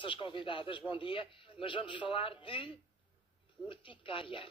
nossas convidadas, bom dia, mas vamos falar de urticária.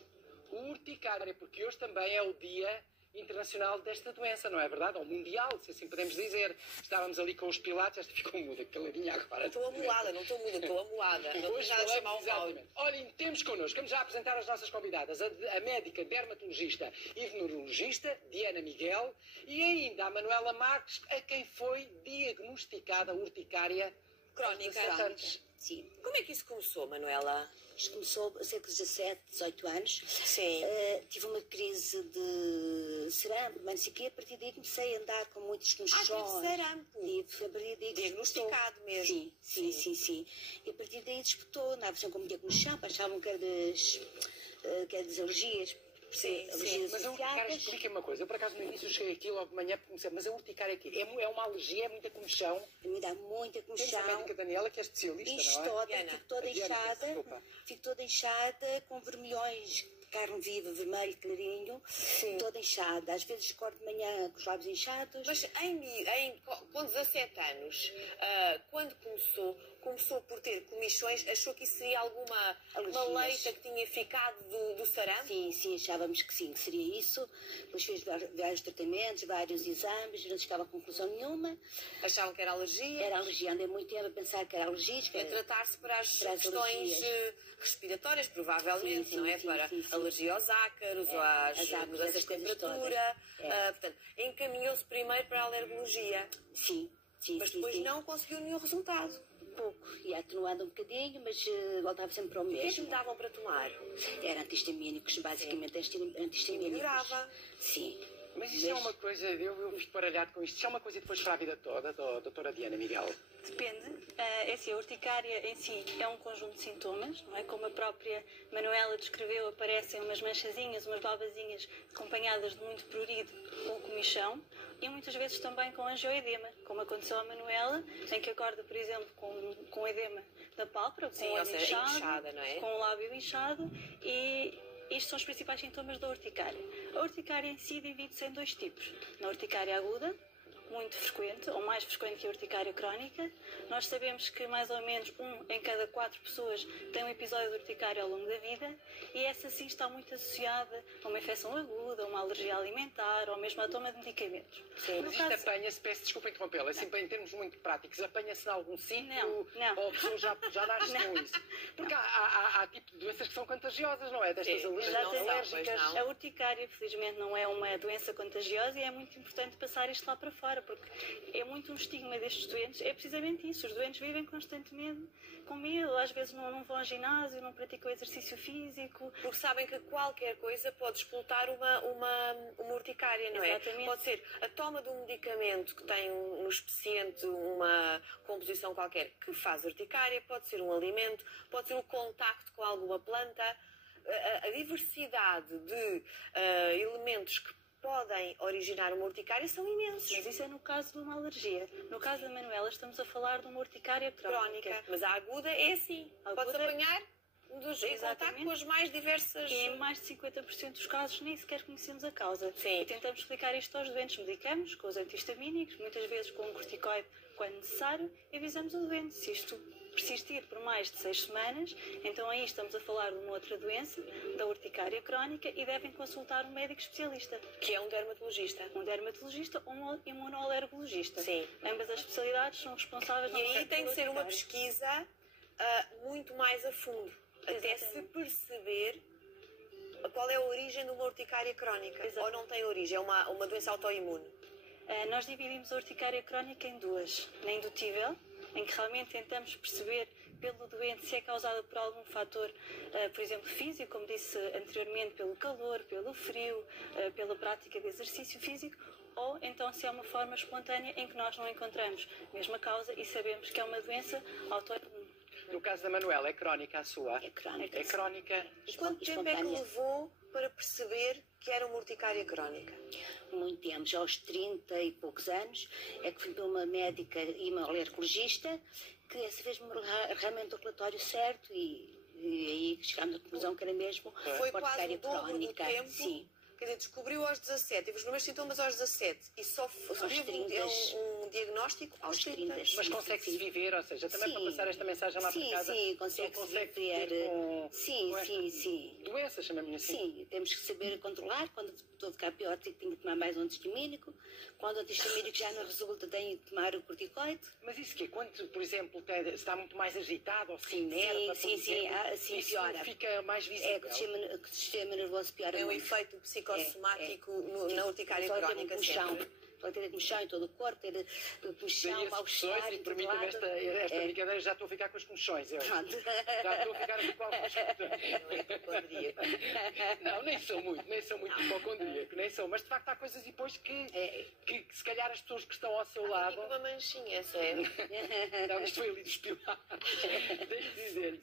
Urticária, porque hoje também é o Dia Internacional desta doença, não é verdade? Ou mundial, se assim podemos dizer. Estávamos ali com os pilates, esta ficou muda, caladinha agora. Estou amuada, não estou muda, estou amuada. Não hoje já falamos exatamente. Olhem, temos connosco, vamos já apresentar as nossas convidadas, a médica dermatologista e venerologista, Diana Miguel, e ainda a Manuela Marques, a quem foi diagnosticada urticária crónica. Sim. Como é que isso começou, Manuela? Isto começou há cerca de 17, 18 anos. Sim. Tive uma crise de sarampo, mas não sei o quê. A partir daí comecei a andar com muitos comichões. Tive sarampo. Tive, a partir daí diagnosticado mesmo. Sim. E a partir daí disputou. Andava sempre com muita comichão, achavam que era das alergias. Sim. Mas a urticária, explica-me uma coisa. Eu, por acaso, no início cheguei aqui logo de manhã, comecei, mas a urticária aqui é uma alergia, é muita comichão. Me dá muita comichão. Temos a médica Daniela, que é especialista, não é? Fico toda inchada, com vermelhões, carne viva, vermelho, clarinho, toda inchada. Às vezes acordo de manhã com os lábios inchados. Mas com 17 anos, quando começou por ter comichões, achou que isso seria alguma leita que tinha ficado do sarampo? Sim, achávamos que sim, que seria isso. Depois fez vários tratamentos, vários exames, não chegava a conclusão nenhuma. Achavam que era alergia? Era alergia, andei muito tempo a pensar que era alergia. A tratar-se para as questões respiratórias, provavelmente, não é? Para alergia aos ácaros, ou às mudanças de temperatura. Portanto, encaminhou-se primeiro para a alergologia. Sim. Mas depois não conseguiu nenhum resultado. Pouco, ia atenuando um bocadinho, mas voltava sempre para o mesmo. O que é que me davam para tomar? Era antihistamínicos, basicamente antihistamínicos. Melhorava? Sim. Mas isto é uma coisa, eu fico baralhado com isto, isto é uma coisa depois para a vida toda, doutora Diana Miguel? Depende. É assim, a urticária em si é um conjunto de sintomas, não é? Como a própria Manuela descreveu, aparecem umas manchazinhas, umas babazinhas acompanhadas de muito prurido ou comichão e muitas vezes também com angioedema, como aconteceu à Manuela, em que acorda, por exemplo, com edema da pálpebra, com o olho inchado, não é? Com o lábio inchado e estes são os principais sintomas da urticária. A urticária em si divide-se em dois tipos. Na urticária aguda, muito frequente, ou mais frequente que a urticária crónica. Nós sabemos que mais ou menos 1 em cada 4 pessoas tem um episódio de urticária ao longo da vida e essa sim está muito associada a uma infecção aguda, a uma alergia alimentar ou mesmo à toma de medicamentos. Sim, mas isto apanha-se, peço desculpa interrompê-la, assim, em termos muito práticos, apanha-se em algum sítio não. Ou a pessoa já nasce com isso? Porque há tipo de doenças que são contagiosas, não é? Destas alérgicas. A urticária, felizmente, não é uma doença contagiosa e é muito importante passar isto lá para fora, porque é muito um estigma destes doentes, é precisamente isso, os doentes vivem constantemente com medo, às vezes não vão ao ginásio, não praticam exercício físico. Porque sabem que qualquer coisa pode explotar uma urticária, não é? Exatamente. Pode ser a toma de um medicamento que tem no expeciente uma composição qualquer que faz urticária, pode ser um alimento, pode ser o contacto com alguma planta, a diversidade de elementos que podem originar uma urticária são imensos. Mas isso é no caso de uma alergia. No caso da Manuela, estamos a falar de uma urticária crónica. Mas a aguda é assim. Pode-se apanhar em contacto com as mais diversas... E em mais de 50% dos casos nem sequer conhecemos a causa. Sim. E tentamos explicar isto aos doentes. Medicamos com os antihistamínicos, muitas vezes com um corticoide quando necessário, e avisamos o doente. Se isto persistir por mais de 6 semanas, então aí estamos a falar de uma outra doença, da urticária crónica, e devem consultar um médico especialista. Que é um dermatologista. Um dermatologista ou um imunoalergologista. Sim. Ambas as especialidades são responsáveis... E aí tem de ser uma pesquisa muito mais a fundo. Até se perceber qual é a origem de uma urticária crónica. Exato. Ou não tem origem, é uma doença autoimune. Nós dividimos a urticária crónica em duas. Na indutível, em que realmente tentamos perceber pelo doente se é causada por algum fator, por exemplo, físico, como disse anteriormente, pelo calor, pelo frio, pela prática de exercício físico, ou então se é uma forma espontânea em que nós não encontramos a mesma causa e sabemos que é uma doença autoimune. No caso da Manuela, é crónica a sua? É crónica. É crónica. E quanto tempo é que levou para perceber que era uma urticária crónica? Muito tempo, já aos 30 e poucos anos, é que fui para uma médica e uma alergologista que essa fez-me realmente o relatório certo e aí chegámos à conclusão que era mesmo foi quase o dobro crónica. Do tempo. Sim. Quer dizer, descobriu aos 17, teve os primeiros sintomas aos 17 e só teve um um diagnóstico aos 30. Mas consegue-se viver, ou seja, também para passar esta mensagem lá para casa. Sim, consegue-se viver viver. com Sim. doenças, chamamos assim. Sim, temos que saber controlar. Quando estou a ficar pior, tenho que tomar mais um antistamínico. Quando o antistamínico já não resulta, tenho que tomar o corticoide. Mas isso que quando, por exemplo, está muito mais agitado ou se inerva, Sim, isso piora. fica mais visível. É que o sistema nervoso piora Tem um muito. efeito psicossomático na urticária Só ter crónica comichão. sempre. Pode ter comichão em todo o corpo, ter comichão, Daí as mal-estar expressões, e em todo permita-me lado. esta brincadeira, já estou a ficar com as comichões. Pronto. Já estou a ficar com algumas Não é hipocondríaco. Não, nem sou muito hipocondríaco, nem sou. Mas de facto há coisas depois que se calhar as pessoas que estão ao seu lado. Uma manchinha, essa é. Não, isto foi ali dos pilares. Deixe dizer-lhe,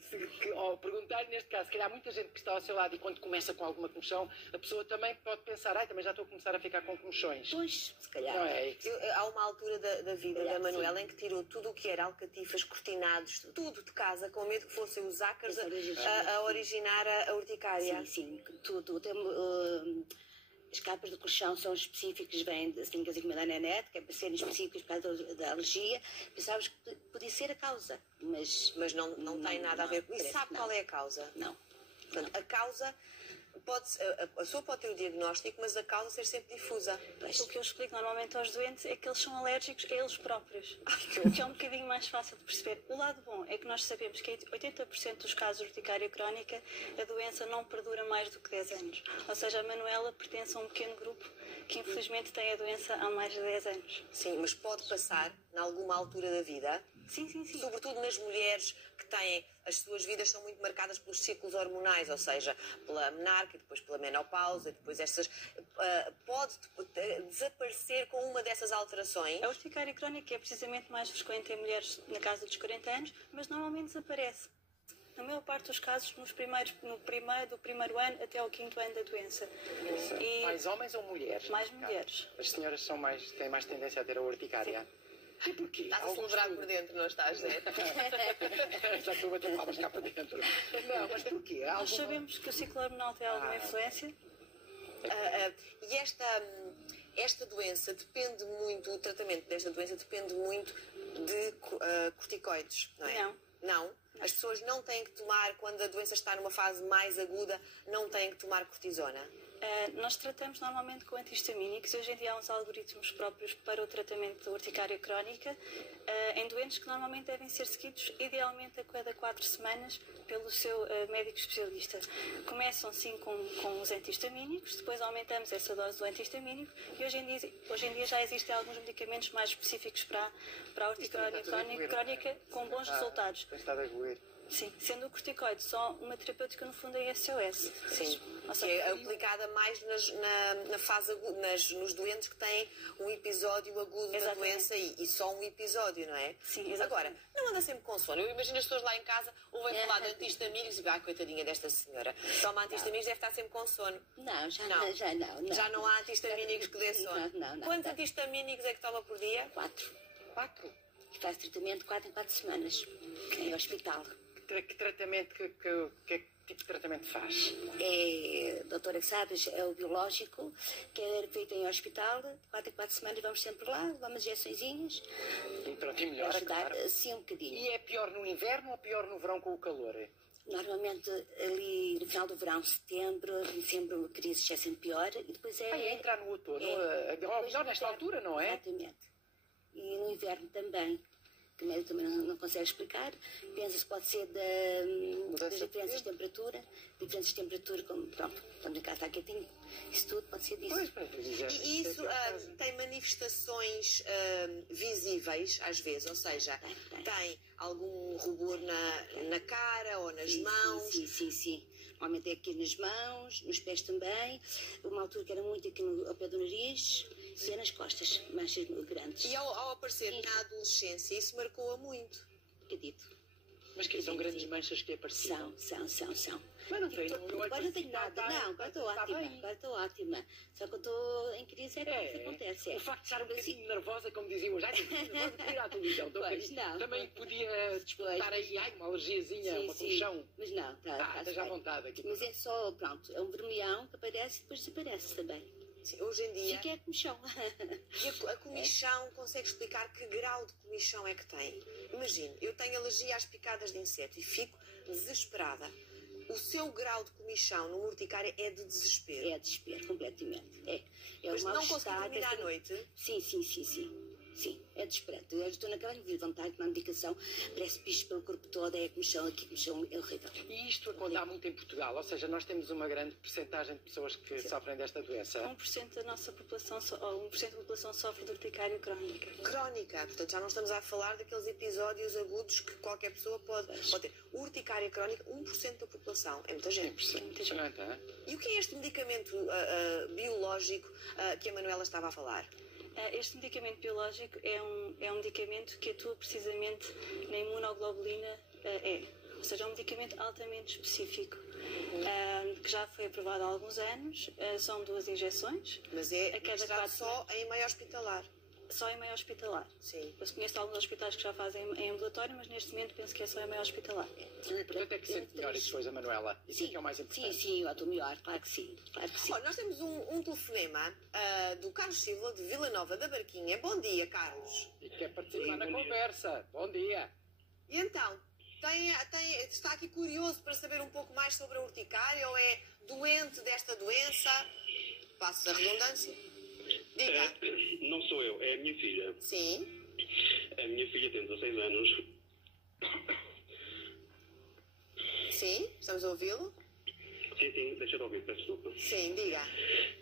ao perguntar-lhe neste caso, se calhar muita gente que está ao seu lado e quando começa com alguma comichão, a pessoa também pode pensar, também já estou a começar a ficar com comichões. Pois, se calhar. Não é? Há uma altura da vida da Manuela em que tirou tudo o que era alcatifas, cortinados, tudo de casa, com medo que fossem os ácaros a originar a urticária. Sim, tudo. As capas do colchão são específicas, vêm assim que eu encomendar na net, que é para serem específicas por causa da alergia. Pensávamos que podia ser a causa, mas não tem nada a ver com isso. Sabe qual é a causa? Não. Portanto, a causa a pessoa pode ter o diagnóstico, mas a causa ser sempre difusa. O que eu explico normalmente aos doentes é que eles são alérgicos a eles próprios, o que é um bocadinho mais fácil de perceber. O lado bom é que nós sabemos que em 80% dos casos de urticária crónica a doença não perdura mais do que 10 anos. Ou seja, a Manuela pertence a um pequeno grupo que infelizmente tem a doença há mais de 10 anos. Sim, mas pode passar em alguma altura da vida. Sim. Sobretudo nas mulheres que têm, as suas vidas são muito marcadas pelos ciclos hormonais, ou seja, pela menarca, depois pela menopausa, depois essas... pode desaparecer com uma dessas alterações. A urticária crónica é precisamente mais frequente em mulheres na casa dos 40 anos, mas normalmente desaparece. Na maior parte dos casos, do primeiro ano até ao 5º ano da doença. E mais homens ou mulheres? Mais mulheres. As senhoras têm mais tendência a ter a urticária? Sim. E porquê? Estás a celebrar por dentro, não estás, né? Já estou a bater palmas cá para dentro. Não, mas porquê? Nós sabemos que o ciclo hormonal tem alguma influência. E esta doença depende muito, o tratamento desta doença depende muito de corticoides, não é? Não? As pessoas não têm que tomar, quando a doença está numa fase mais aguda, não têm que tomar cortisona? Nós tratamos normalmente com antihistamínicos. Hoje em dia há uns algoritmos próprios para o tratamento da urticária crónica em doentes que normalmente devem ser seguidos idealmente a cada 4 semanas pelo seu médico especialista. Começam sim com os antihistamínicos, depois aumentamos essa dose do antihistamínico e hoje em dia já existem alguns medicamentos mais específicos para a urticária crónica com bons resultados. Sim, sendo o corticoide só uma terapêutica no fundo é SOS. Sim, que é aplicada mais na fase aguda, nos doentes que têm um episódio agudo da doença e só um episódio, não é? Sim, exatamente. Agora, não anda sempre com sono. Eu imagino as pessoas lá em casa ouvem falar de antihistamínicos e dizem, coitadinha desta senhora, toma antihistamínicos, deve estar sempre com sono. Não. Já não há antihistamínicos que dê sono. Não. Quantos antihistamínicos é que toma por dia? 4. 4? E faz tratamento 4 em 4 semanas, em hospital. Que tratamento, que tipo de tratamento faz? É, doutora que sabes, é o biológico, que é feito em hospital, 4 em 4 semanas vamos sempre lá, vamos injeçõezinhas. E pronto, e melhora, ajudar, claro. Sim, um bocadinho. E é pior no inverno ou pior no verão com o calor? Normalmente ali no final do verão, setembro, dezembro, a crise já é sempre pior e depois é entrar no outono, melhor nesta altura, não é? Exatamente. E no inverno também. Que o médico também não consegue explicar. Pensa-se que pode ser das diferenças de temperatura. Diferenças de temperatura, como pronto, estamos em casa, está quietinho. Isso tudo pode ser disso. E isso tem manifestações visíveis, às vezes, ou seja, tem algum rubor na cara ou nas mãos? Sim. Normalmente é aqui nas mãos, nos pés também. Uma altura que era muito aqui ao pé do nariz. E nas costas, manchas grandes. E ao aparecer na adolescência, isso marcou-a muito? Acredito. Mas que são grandes manchas que apareciam? São. Mas não tenho. Agora não tenho nada. Não, agora estou ótima. Só que eu estou em crise, é que acontece. O facto de estar um bocadinho nervosa, como dizia hoje, nervosa por ir à televisão. Também podia despertar aí uma alergiazinha, uma comichão. Mas não, esteja à vontade aqui. Mas é só, pronto, é um vermelhão que aparece e depois desaparece também. Hoje em dia... Fica é comichão. E a comichão, consegue explicar que grau de comichão é que tem? Imagine, eu tenho alergia às picadas de inseto e fico desesperada. O seu grau de comichão numa urticária é de desespero? É desespero, completamente. É Mas uma não consegue mal-estar, dormir à noite? Sim. Sim, é desesperante. Eu estou naquela vontade de uma medicação, parece bicho pelo corpo todo, é comichão aqui, comichão, é horrível. E isto acontece muito em Portugal, ou seja, nós temos uma grande percentagem de pessoas que sofrem desta doença. 1% da nossa população, ou 1% da população sofre de urticária crónica. Crónica, portanto já não estamos a falar daqueles episódios agudos que qualquer pessoa pode ter. Urticária crónica, 1% da população, é muita gente. 100%. Impressionante, é? E o que é este medicamento biológico que a Manuela estava a falar? Este medicamento biológico é um medicamento que atua precisamente na imunoglobulina E. Ou seja, é um medicamento altamente específico, que já foi aprovado há alguns anos. São 2 injeções. Mas é a cada administrado só em meio hospitalar? Só em meio hospitalar. Sim. Eu conheço alguns hospitais que já fazem em ambulatório, mas neste momento penso que é só em meio hospitalar. E o importante é que sente melhor e depois a Manuela. Isso é que é o mais importante. Sim, eu estou melhor, claro que sim. Olha, nós temos um telefonema do Carlos Silva, de Vila Nova da Barquinha. Bom dia, Carlos. E quer participar na conversa. Bom dia. E então, está aqui curioso para saber um pouco mais sobre a urticária ou é doente desta doença? Passo a redundância. Diga. Não sou eu, é a minha filha. Sim. A minha filha tem 16 anos. Sim, estamos a ouvi-lo? Sim, deixa de ouvir, peço desculpa. Sim, diga.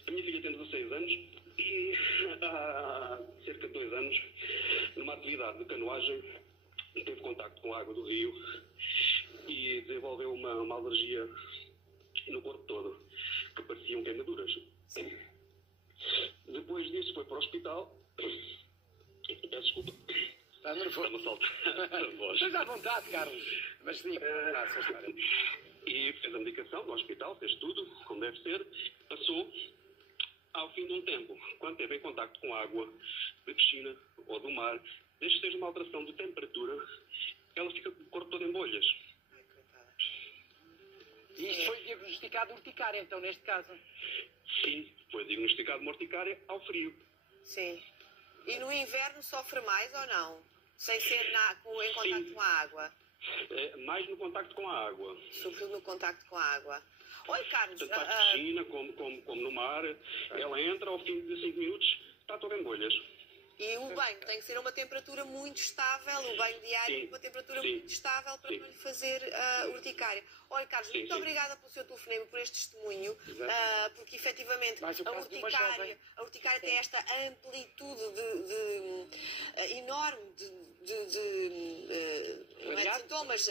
A minha filha tem 16 anos e há cerca de 2 anos, numa atividade de canoagem, teve contacto com a água do rio e desenvolveu uma alergia no corpo todo, que pareciam queimaduras. Sim. Depois disso foi para o hospital. Peço desculpa. Está nervoso. Está-me a saltar a voz. Esteja à vontade, Carlos. Mas diga, a sua história. E fez a medicação no hospital, fez tudo, como deve ser. Passou. Ao fim de um tempo, quando esteve em contacto com água de piscina ou do mar, desde que seja uma alteração de temperatura, ela fica com o corpo todo em bolhas. Ai, coitada. E isto foi diagnosticado urticária, então, neste caso. Sim, foi diagnosticado uma urticária ao frio. Sim. E no inverno sofre mais ou não? Sem ser em contacto com a água? Mais no contacto com a água. Sobretudo no contacto com a água. Oi, Carlos. Tanto na piscina como no mar. Ela entra, ao fim de 5 minutos, está toda em bolhas. E o banho tem que ser a uma temperatura muito estável, o banho diário Sim. uma temperatura Sim. muito estável para Sim. não lhe fazer urticária. Olha, Carlos, Sim, muito sim. obrigada pelo seu telefonema, por este testemunho, porque efetivamente Mais o caso de uma jovem. a urticária tem esta amplitude enorme não é de sintomas,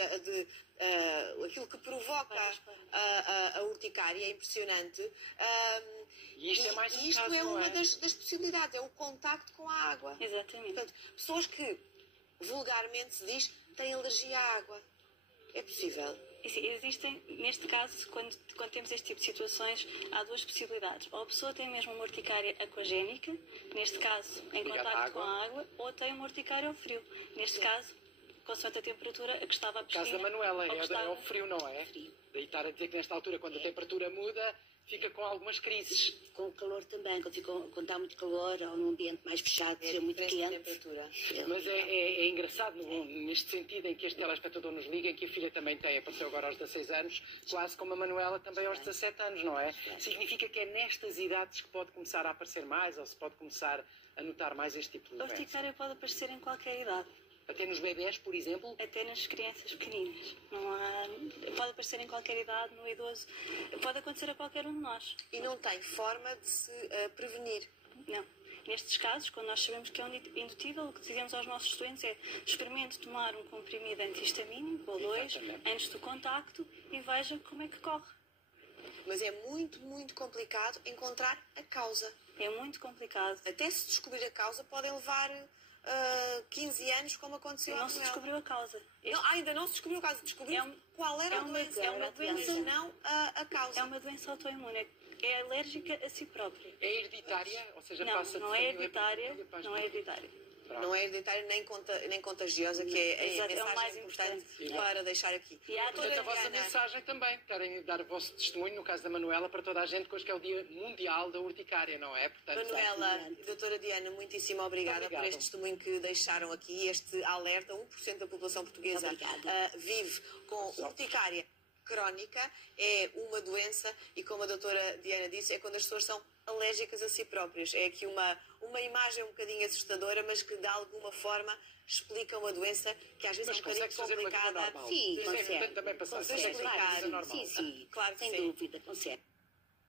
aquilo que provoca a urticária é impressionante. E isto é mais um isto caso, é não uma é? das possibilidades, é o contacto com a água. Exatamente. Portanto, pessoas que vulgarmente se diz têm alergia à água. É possível? E sim, existem, neste caso, quando temos este tipo de situações, há 2 possibilidades. Ou a pessoa tem mesmo uma urticária aquagénica, neste caso, em Ligada à contacto com água. a água, ou tem uma urticária ao frio. Neste caso, consoante a temperatura a que estava a O caso piscina. da Manuela ou que é estava- o frio, não é? Daí estar a dizer que nesta altura, quando a temperatura muda, fica com algumas crises. Com o calor também, quando está muito calor ou num ambiente mais fechado, É seja muito diferença de quente. temperatura. Mas é engraçado, neste sentido, em que este telespectador nos liga, em que a filha também tem, apareceu agora aos 16 anos, quase como a Manuela também aos 17 anos, não é? Significa que é nestas idades que pode começar a aparecer mais, ou se pode começar a notar mais este tipo de A doença. urticária pode aparecer em qualquer idade, Até nos bebés, por exemplo. até nas crianças pequeninas. Pode aparecer em qualquer idade, no idoso. Pode acontecer a qualquer um de nós. E não tem forma de se prevenir. Não. Nestes casos, quando nós sabemos que é indutível, o que dizemos aos nossos doentes é: experimente tomar um comprimido antihistamínico ou 2 Exatamente. antes do contacto e veja como é que corre. Mas é muito, muito complicado encontrar a causa. É muito complicado. Até se descobrir a causa, podem levar 15 anos, como aconteceu Não à se Manuela. descobriu a causa. Não, ainda não se descobriu a causa. Descobriu qual era é a uma- doença. é uma doença- mas não a causa. É uma doença autoimune. É alérgica a si própria. É hereditária, ou seja, Não, passa de não é família para hereditária. família para as Não é hereditária. Não é hereditária nem contagiosa, que é a Exato, é o mensagem mais importante importante. para deixar aqui. E há Portanto, a vossa mensagem também, querem dar o vosso testemunho, no caso da Manuela, para toda a gente, que hoje é o Dia Mundial da Urticária, não é? Portanto, Manuela e doutora Diana, muitíssimo obrigada por este testemunho que deixaram aqui, este alerta. 1% da população portuguesa vive com urticária crónica, é uma doença e, como a doutora Diana disse, é quando as pessoas são alérgicas a si próprias. É aqui uma imagem um bocadinho assustadora, mas que de alguma forma explica uma doença que às vezes é um bocadinho complicada. Sim, isso é importante também passar. Consegue explicar. Sim, Claro que sem sim. dúvida, consegue.